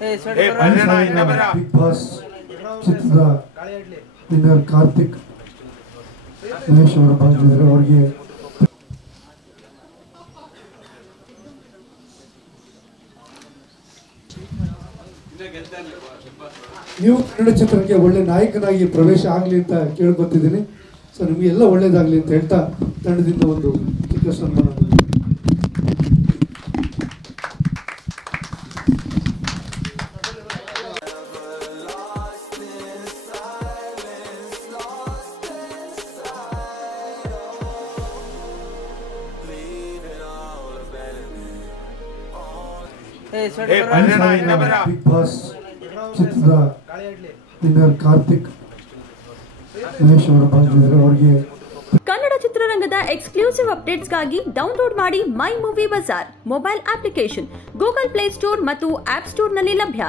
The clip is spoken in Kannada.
ಬಿಗ್ ಬಾಸ್ ಚಿತ್ರದ ವಿನ್ನರ್ ಕಾರ್ತಿಕ್ ಮಹೇಶ್ ಅವರು ಬಂದಿದ್ದಾರೆ. ಅವರಿಗೆ ನೀವು ಕನ್ನಡ ಚಿತ್ರಕ್ಕೆ ಒಳ್ಳೆ ನಾಯಕನಾಗಿ ಪ್ರವೇಶ ಆಗಲಿ ಅಂತ ಕೇಳ್ಕೊತಿದ್ದೀನಿ. ಸೊ ನಿಮಗೆಲ್ಲ ಒಳ್ಳೇದಾಗಲಿ ಅಂತ ಹೇಳ್ತಾ ತಂಡದಿಂದ ಒಂದು ಚಿಕ್ಕ ಸನ್ಮಾನ. ಬಿಗ್ ಬಾಸ್ ಚಿತ್ರದ ವಿನ್ನರ್ ಕಾರ್ತಿಕ್ ಮಹೇಶ್ ಅವರು ಬಂದಿದ್ದಾರೆ. ಅವರಿಗೆ ಕನ್ನಡ ಚಿತ್ರರಂಗದ ಎಕ್ಸ್ಕ್ಲೂಸಿವ್ ಅಪ್ಡೇಟ್ಸ್ಗಾಗಿ ಡೌನ್ಲೋಡ್ ಮಾಡಿ My Movie Bazaar mobile application Google Play Store ಮತ್ತು ಆಪ್ ಸ್ಟೋರ್ನಲ್ಲಿ ಲಭ್ಯ.